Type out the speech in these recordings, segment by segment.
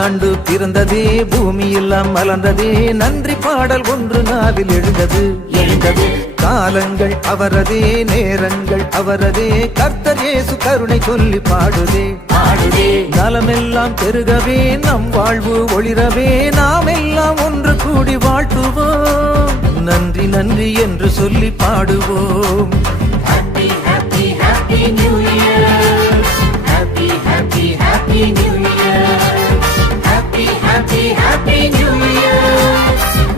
புத்தாண்டு பிறந்ததே, பூமி எல்லாம் மலர்ந்ததே, நன்றி பாடல் ஒன்று நாவில் எழுந்தது. காலங்கள் அவரதே, நேரங்கள் அவரதே, கர்த்தர் இயேசு கருணை சொல்லி பாடுதே. நலமெல்லாம் பெருகவே, நம் வாழ்வு ஒளிரவே, நாம் எல்லாம் ஒன்று கூடி வாழ்த்துவோம். நன்றி நன்றி என்று சொல்லி பாடுவோம். Happy, happy, happy New Year. Happy, happy, happy New Year. Happy, happy, happy New Year.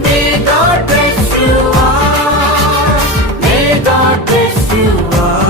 May God bless you all. May God bless you all.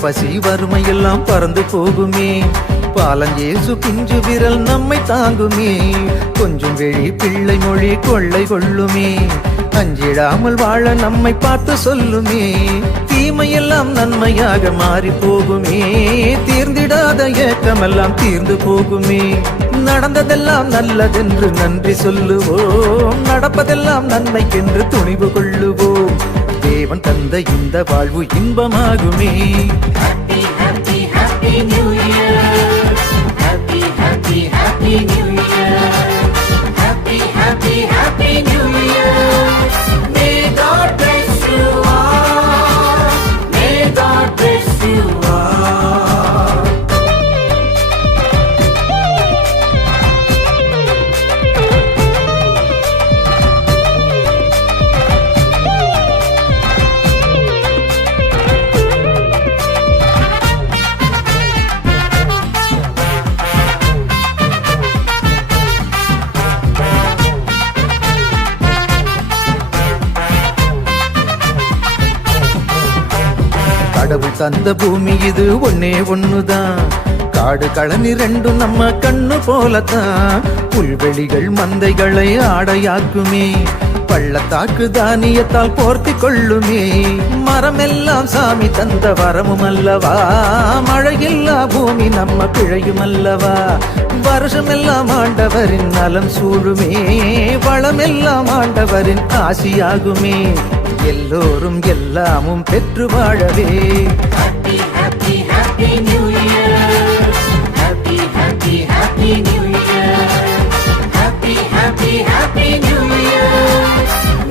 பசி வறுமையெல்லாம் பறந்து போகுமே, பாலஞ்சேசு பிஞ்சு விரல் நம்மை தாங்குமே. கொஞ்சம் வெளி பிள்ளை மொழி கொள்ளை கொள்ளுமே, அஞ்சிடாமல் வாழ நம்மை பார்த்து சொல்லுமே. தீமையெல்லாம் நன்மையாக மாறி போகுமே, தீர்ந்திடாத ஏக்கமெல்லாம் தீர்ந்து போகுமே. நடந்ததெல்லாம் நல்லதென்று நன்றி சொல்லுவோம், நடப்பதெல்லாம் நன்மைக்கென்று துணிவு கொள்ளுவோம். தேவன் தந்த இந்த வாழ்வு இன்பமாகுமே. Happy, happy, happy New Year. Happy, happy, happy New Year. Happy, happy, happy New Year. May God bless you all. May God bless you all. கடவுள் தந்த பூமி இது ஒன்னே ஒண்ணுதான், காடு களனி ரெண்டும் நம்ம கண்ணு போலத்தான். புல்வெளிகள் மந்தைகளை ஆடையாக்குமே, பள்ளத்தாக்கு தானியத்தால் போர்த்தி கொள்ளுமே. மரமெல்லாம் சாமி தந்த வரமும் அல்லவா, மழையில்லா பூமி நம்ம பிழையும் அல்லவா. வருஷமெல்லாம் ஆண்டவரின் நலம் சூழுமே, வளமெல்லாம் ஆண்டவரின் ஆசியாகுமே. எல்லோரும் எல்லாமும் பெற்று வாழவே. Happy, happy, happy New Year. Happy, happy, happy New Year. Happy, happy, happy New Year.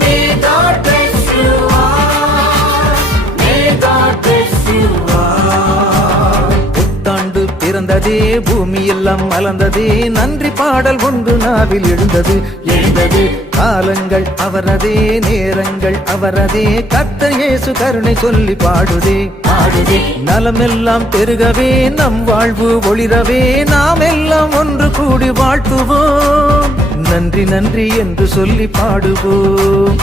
May God bless you all. May God bless you all. புத்தாண்டு பிறந்ததே, பூமி எல்லாம் மலர்ந்ததே, நன்றி பாடல் ஒன்று நாவில் எழுந்தது. காலங்கள் அவரதே, நேரங்கள் அவரதே, கர்த்தர் இயேசு கருணை சொல்லி பாடுதே. நலமெல்லாம் பெருகவே, நம் வாழ்வு ஒளிரவே, நாம் எல்லாம் ஒன்று கூடி வாழ்த்துவோம். நன்றி நன்றி என்று சொல்லி பாடுவோம்.